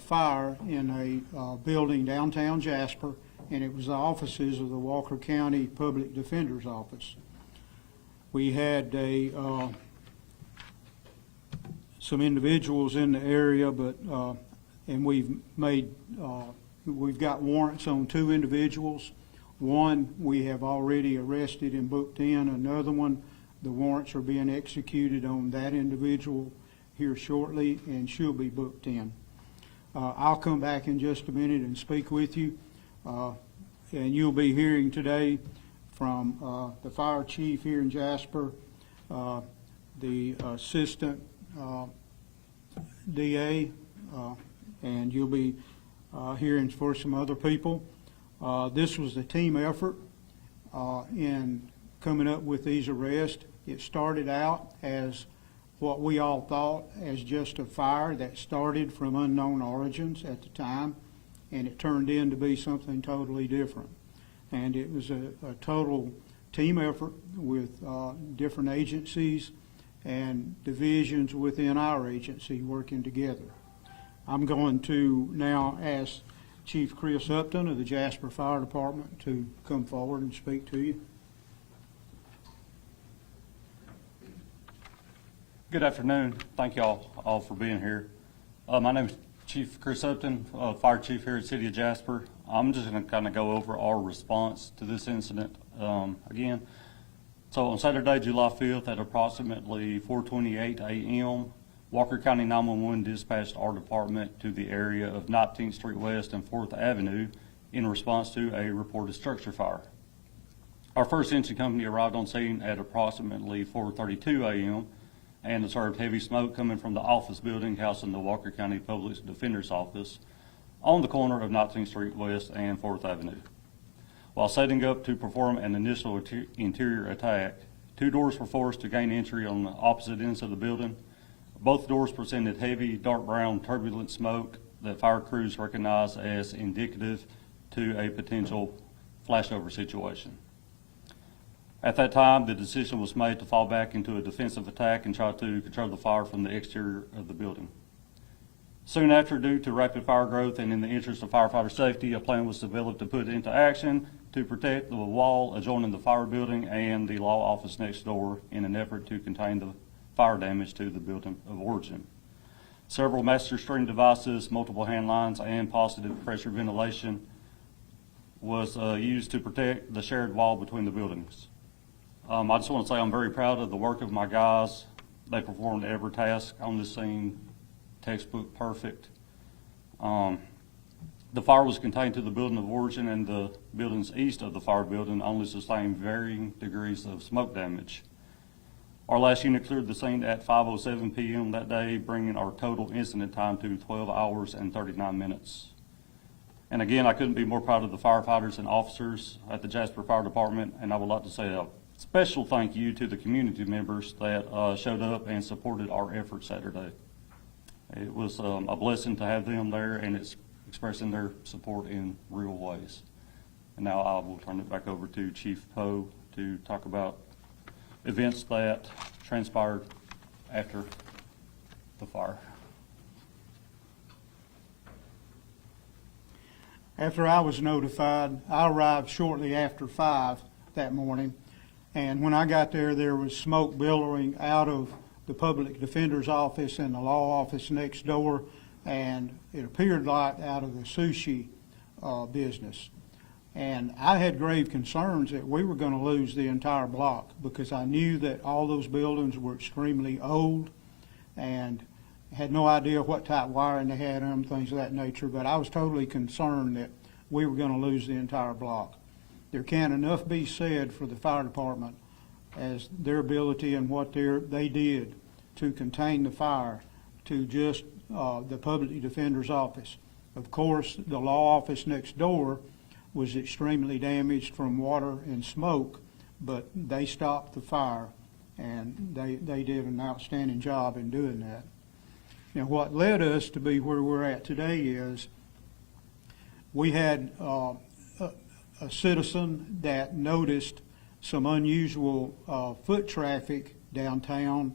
fire in a building downtown Jasper, and it was the offices of the Walker County Public Defender's Office. We had some individuals in the area, but and we've got warrants on 2 individuals. One we have already arrested and booked in. Another one, the warrants are being executed on that individual here shortly, and she'll be booked in. I'll come back in just a minute and speak with you, and you'll be hearing today from the fire chief here in Jasper, the assistant DA, and you'll be hearing for some other people. This was a team effort in coming up with these arrests. It started out as what we all thought as just a fire that started from unknown origins at the time, and it turned in to be something totally different. And it was a total team effort with different agencies and divisions within our agency working together. I'm going to now ask Chief Chris Upton of the Jasper Fire Department to come forward and speak to you. Good afternoon. Thank you all for being here. My name is Chief Chris Upton, Fire Chief here at City of Jasper. I'm just going to kind of go over our response to this incident again. So on Saturday, July 5th at approximately 4:28 a.m., Walker County 911 dispatched our department to the area of 19th Street West and 4th Avenue in response to a reported structure fire. Our first engine company arrived on scene at approximately 4:32 a.m. and observed heavy smoke coming from the office building housing the Walker County Public Defender's Office on the corner of 19th Street West and 4th Avenue. While setting up to perform an initial interior attack, 2 doors were forced to gain entry on the opposite ends of the building. Both doors presented heavy, dark brown, turbulent smoke that fire crews recognized as indicative to a potential flashover situation. At that time, the decision was made to fall back into a defensive attack and try to control the fire from the exterior of the building. Soon after, due to rapid fire growth and in the interest of firefighter safety, a plan was developed to put into action to protect the wall adjoining the fire building and the law office next door in an effort to contain the fire damage to the building of origin. Several master string devices, multiple hand lines, and positive pressure ventilation was used to protect the shared wall between the buildings. I just want to say I'm very proud of the work of my guys. They performed every task on this scene, textbook perfect. The fire was contained to the building of origin, and the buildings east of the fire building only sustained varying degrees of smoke damage. Our last unit cleared the scene at 5:07 p.m. that day, bringing our total incident time to 12 hours and 39 minutes. And again, I couldn't be more proud of the firefighters and officers at the Jasper Fire Department, and I would like to say a special thank you to the community members that showed up and supported our efforts Saturday. It was a blessing to have them there, and it's expressing their support in real ways. And now I will turn it back over to Chief Poe to talk about events that transpired after the fire. After I was notified, I arrived shortly after 5 that morning, and when I got there, there was smoke billowing out of the public defender's office and the law office next door, and it appeared like out of the sushi business. And I had grave concerns that we were going to lose the entire block, because I knew that all those buildings were extremely old and had no idea what type of wiring they had on them, things of that nature, but I was totally concerned that we were going to lose the entire block. There can't enough be said for the fire department as their ability and what they did to contain the fire to just the public defender's office. Of course, the law office next door was extremely damaged from water and smoke, but they stopped the fire, and they did an outstanding job in doing that. Now, what led us to be where we're at today is we had a citizen that noticed some unusual foot traffic downtown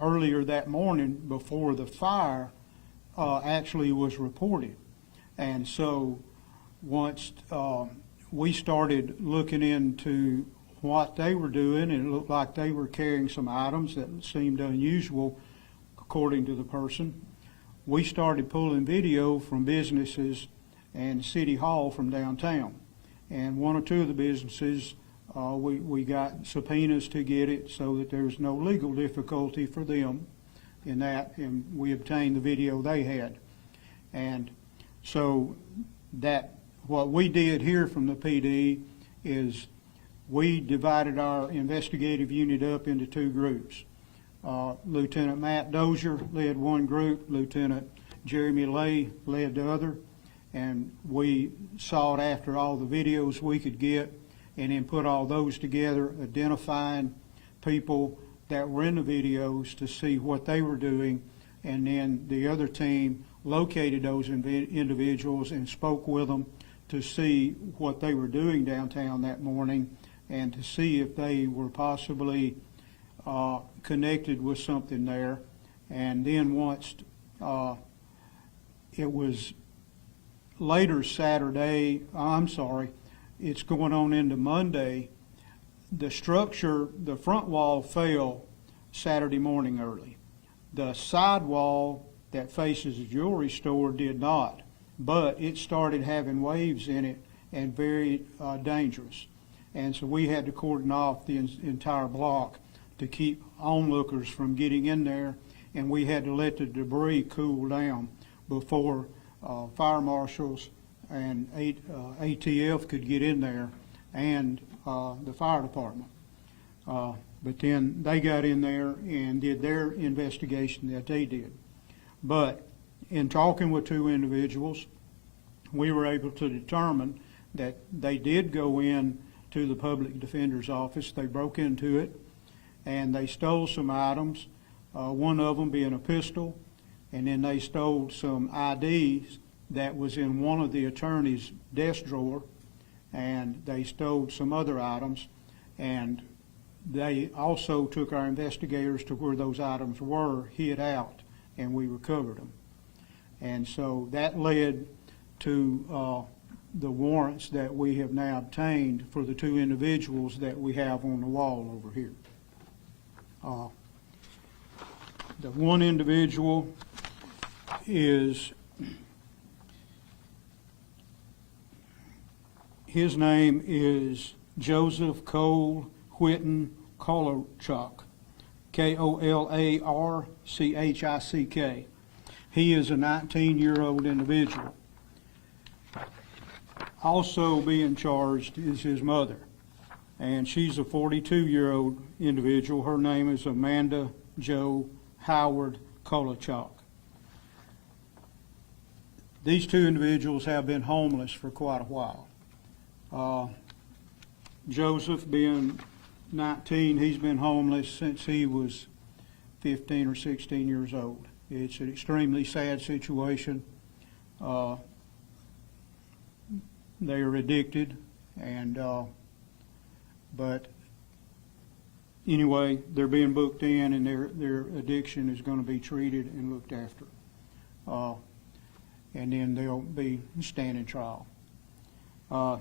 earlier that morning before the fire actually was reported. And so once we started looking into what they were doing, and it looked like they were carrying some items that seemed unusual according to the person, we started pulling video from businesses and City Hall from downtown. And one or two of the businesses, we got subpoenas to get it so that there was no legal difficulty for them in that, and we obtained the video they had. And so that, what we did here from the PD is we divided our investigative unit up into two groups. Lieutenant Matt Dozier led one group, Lieutenant Jeremy Lay led the other, and we sought after all the videos we could get and then put all those together, identifying people that were in the videos to see what they were doing, and then the other team located those individuals and spoke with them to see what they were doing downtown that morning and to see if they were possibly connected with something there. And then once it was later Saturday, it's going on into Monday, the structure, the front wall fell Saturday morning early. The side wall that faces the jewelry store did not, but it started having waves in it and very dangerous. And so we had to cordon off the entire block to keep onlookers from getting in there, and we had to let the debris cool down before fire marshals and ATF could get in there, and the fire department. But then they got in there and did their investigation that they did. But in talking with two individuals, we were able to determine that they did go in to the public defender's office. They broke into it and they stole some items, one of them being a pistol, and then they stole some IDs that was in one of the attorney's desk drawer, and they stole some other items, and they also took our investigators to where those items were hid out, and we recovered them. And so that led to the warrants that we have now obtained for the two individuals that we have on the wall over here. The one individual is, his name is Joseph Cole Whitten Kolarchuk, Kolarchick. He is a 19-year-old individual. Also being charged is his mother, and she's a 42-year-old individual. Her name is Amanda Jo Howard Kolarchuk. These two individuals have been homeless for quite a while. Joseph, being 19, he's been homeless since he was 15 or 16 years old. It's an extremely sad situation. They are addicted, and but anyway, they're being booked in, and their addiction is going to be treated and looked after, and then they'll be standing trial.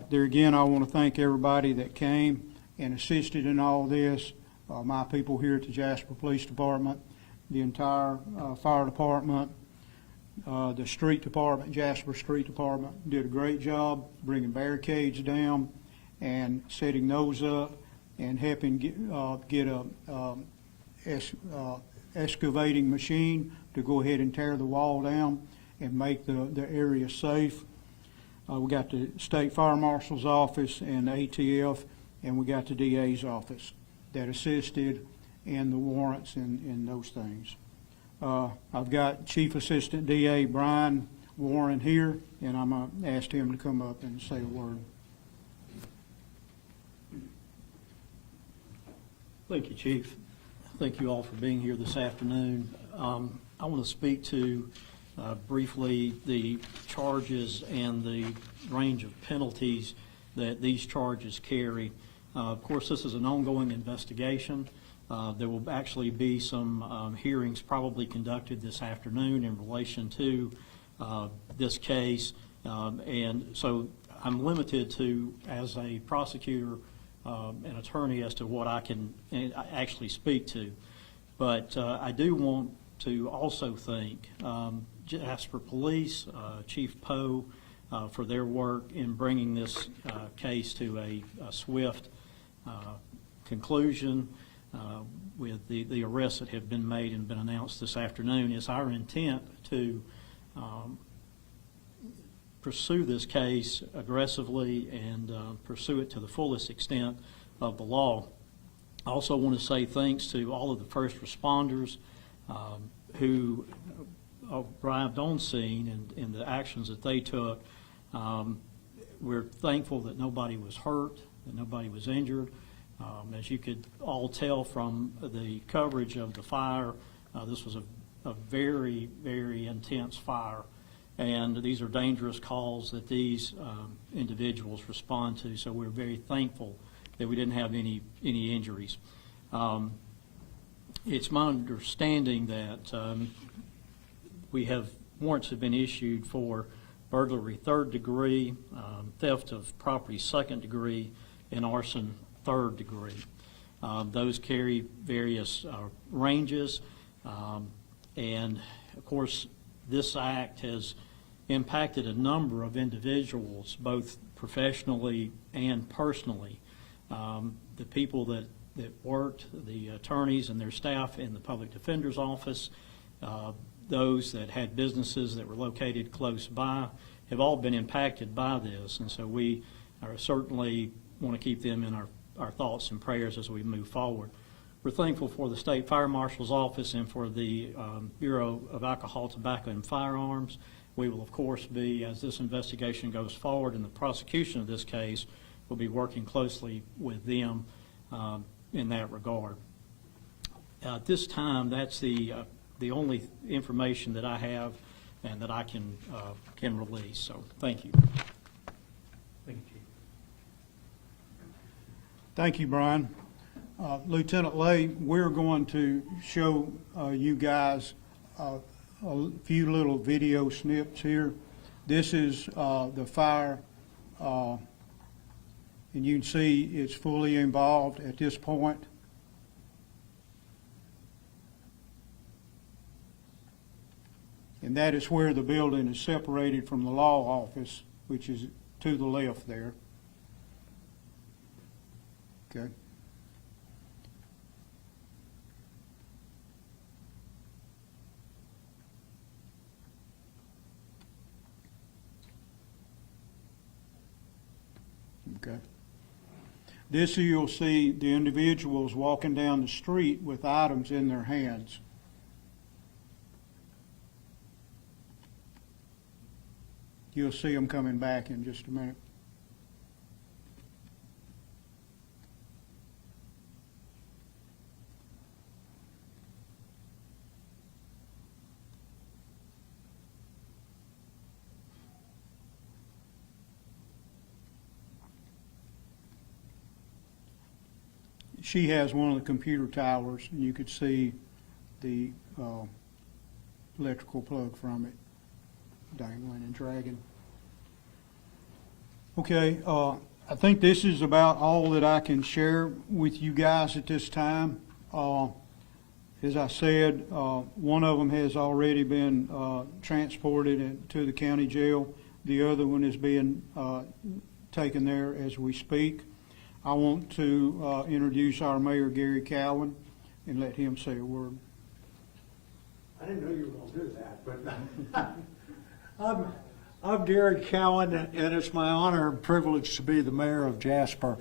There again, I want to thank everybody that came and assisted in all this. My people here at the Jasper Police Department, the entire fire department, the street department, Jasper Street Department, did a great job bringing barricades down and setting those up and helping get a excavating machine to go ahead and tear the wall down and make the area safe. We got the State Fire Marshal's office and the ATF, and we got the DA's office that assisted in the warrants and those things. I've got Chief Assistant DA Brian Warren here, and I'm going to ask him to come up and say a word. Thank you, Chief. Thank you all for being here this afternoon. I want to speak to briefly the charges and the range of penalties that these charges carry. Of course, this is an ongoing investigation. There will actually be some hearings probably conducted this afternoon in relation to this case. And so I'm limited to, as a prosecutor and attorney, as to what I can actually speak to. But I do want to also thank Jasper Police, Chief Poe, for their work in bringing this case to a swift conclusion with the arrests that have been made and been announced this afternoon. It's our intent to pursue this case aggressively and pursue it to the fullest extent of the law. I also want to say thanks to all of the first responders who arrived on scene and the actions that they took. We're thankful that nobody was hurt, that nobody was injured. As you could all tell from the coverage of the fire, this was a very, very intense fire. And these are dangerous calls that these individuals respond to, so we're very thankful that we didn't have any injuries. It's my understanding that warrants have been issued for burglary 3rd degree, theft of property 2nd degree, and arson 3rd degree. Those carry various ranges, and of course this act has impacted a number of individuals, both professionally and personally. The people that worked, the attorneys and their staff in the public defender's office, those that had businesses that were located close by, have all been impacted by this, and so we certainly want to keep them in our thoughts and prayers as we move forward. We're thankful for the State Fire Marshal's Office and for the Bureau of Alcohol, Tobacco, and Firearms. We will, of course, be, as this investigation goes forward and the prosecution of this case, we'll be working closely with them in that regard. At this time, that's the only information that I have and that I can release. So, thank you. Thank you, Chief. Thank you, Brian. Lieutenant Lay, we're going to show you guys a few little video snips here. This is the fire, and you can see it's fully involved at this point. And that is where the building is separated from the law office, which is to the left there. Okay. Okay. This you'll see the individuals walking down the street with items in their hands. You'll see them coming back in just a minute. She has one of the computer towers, and you could see the electrical plug from it dangling and dragging. Okay, I think this is about all that I can share with you guys at this time. As I said, one of them has already been transported to the county jail. The other one is being taken there as we speak. I want to introduce our Mayor, Gary Cowan, and let him say a word. I didn't know you were going to do that, but I'm Gary Cowan, and it's my honor and privilege to be the mayor of Jasper.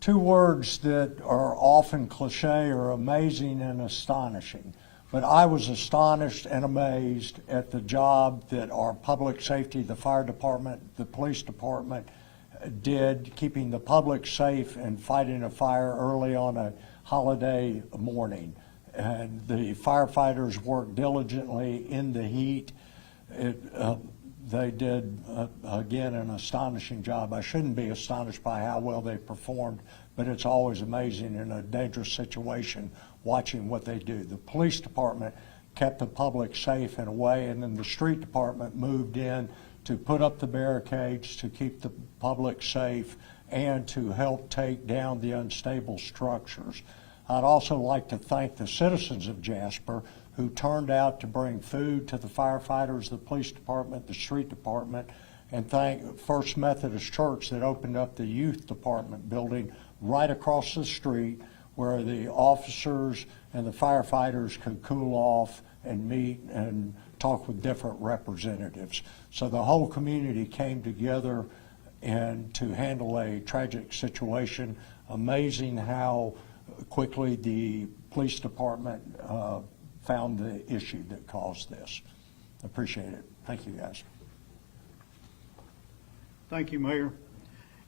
Two words that are often cliche are amazing and astonishing. But I was astonished and amazed at the job that our public safety, the fire department, the police department did, keeping the public safe and fighting a fire early on a holiday morning. And the firefighters worked diligently in the heat. they did, again, an astonishing job. I shouldn't be astonished by how well they performed, but it's always amazing in a dangerous situation watching what they do. The police department kept the public safe in a way, and then the street department moved in to put up the barricades to keep the public safe and to help take down the unstable structures. I'd also like to thank the citizens of Jasper who turned out to bring food to the firefighters, the police department, the street department, and thank First Methodist Church that opened up the youth department building right across the street where the officers and the firefighters could cool off and meet and talk with different representatives. So the whole community came together and to handle a tragic situation. Amazing how quickly the police department found the issue that caused this. Appreciate it. Thank you, guys. Thank you, Mayor.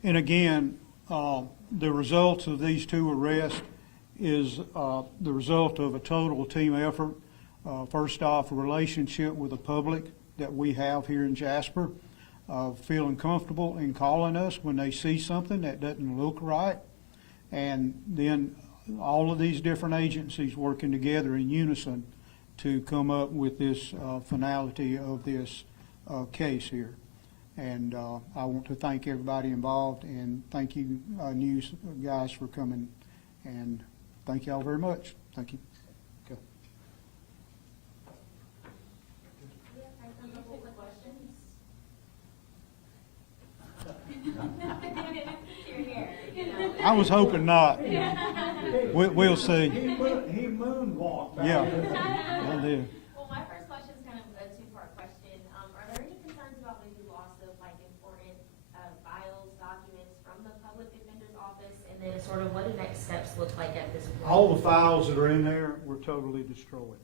And again, the results of these two arrests is the result of a total team effort. First off, a relationship with the public that we have here in Jasper, feeling comfortable in calling us when they see something that doesn't look right. And then all of these different agencies working together in unison to come up with this finality of this case here. And I want to thank everybody involved, and thank you news guys for coming, and thank y'all very much. Thank you. Okay. I was hoping not. We'll see. He moonwalked back. Yeah, I did. Well, my first question is kind of a two-part question. Are there any concerns about maybe loss of like important files, documents from the public defender's office? And then sort of what do next steps look like at this point? All the files that are in there were totally destroyed.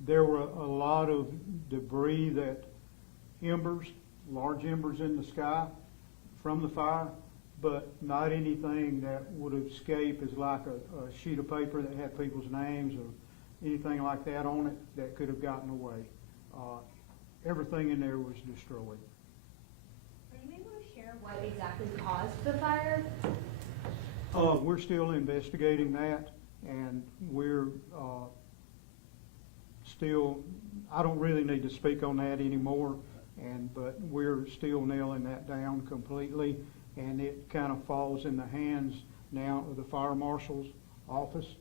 There were a lot of debris that embers, large embers in the sky from the fire, but not anything that would escape as like a sheet of paper that had people's names or anything like that on it that could have gotten away. Everything in there was destroyed. Are you able to share what exactly caused the fire? We're still investigating that, and we're still, I don't really need to speak on that anymore, but we're still nailing that down completely, and it kind of falls in the hands now of the fire marshal's office,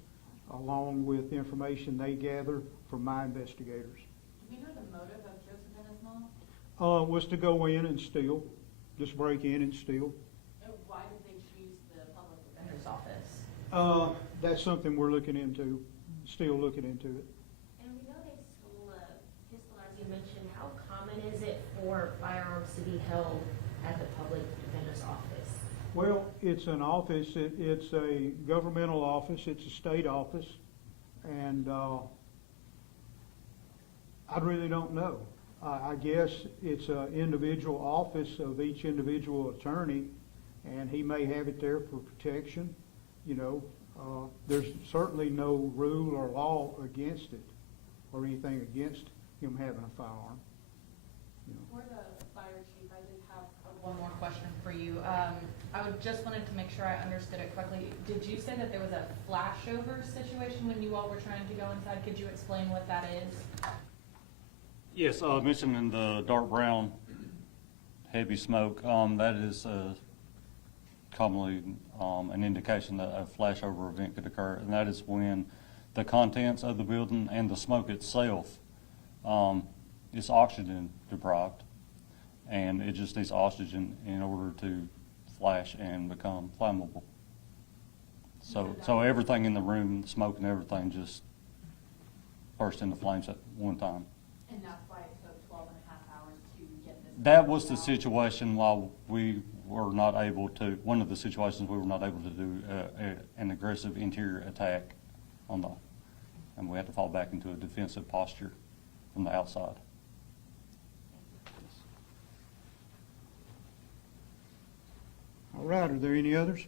along with information they gather from my investigators. Do we know the motive of Joseph and his mom? Was to go in and steal, just break in and steal. Why did they choose the public defender's office? That's something we're looking into, still looking into it. And we know they stole a pistol, as you mentioned. How common is it for firearms to be held at the public defender's office? Well, it's an office, it's a governmental office, it's a state office, and I really don't know. I guess it's an individual office of each individual attorney, and he may have it there for protection, you know. There's certainly no rule or law against it, or anything against him having a firearm. You know. For the fire chief, I did have one more question for you. Just wanted to make sure I understood it correctly. Did you say that there was a flashover situation when you all were trying to go inside? Could you explain what that is? Yes, mentioned in the dark brown heavy smoke, that is commonly an indication that a flashover event could occur, and that is when the contents of the building and the smoke itself is oxygen deprived, and it just needs oxygen in order to flash and become flammable. So everything in the room, smoke and everything, just burst into flames at one time. And that's why it took 12 and a half hours to get this. That was the situation while we were not able to, one of the situations we were not able to do an aggressive interior attack and we had to fall back into a defensive posture from the outside. All right, are there any others?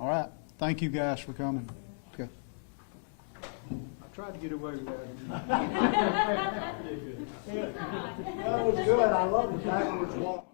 All right, thank you guys for coming. Okay. tried to get away with that. That was good. I love the backwards walk.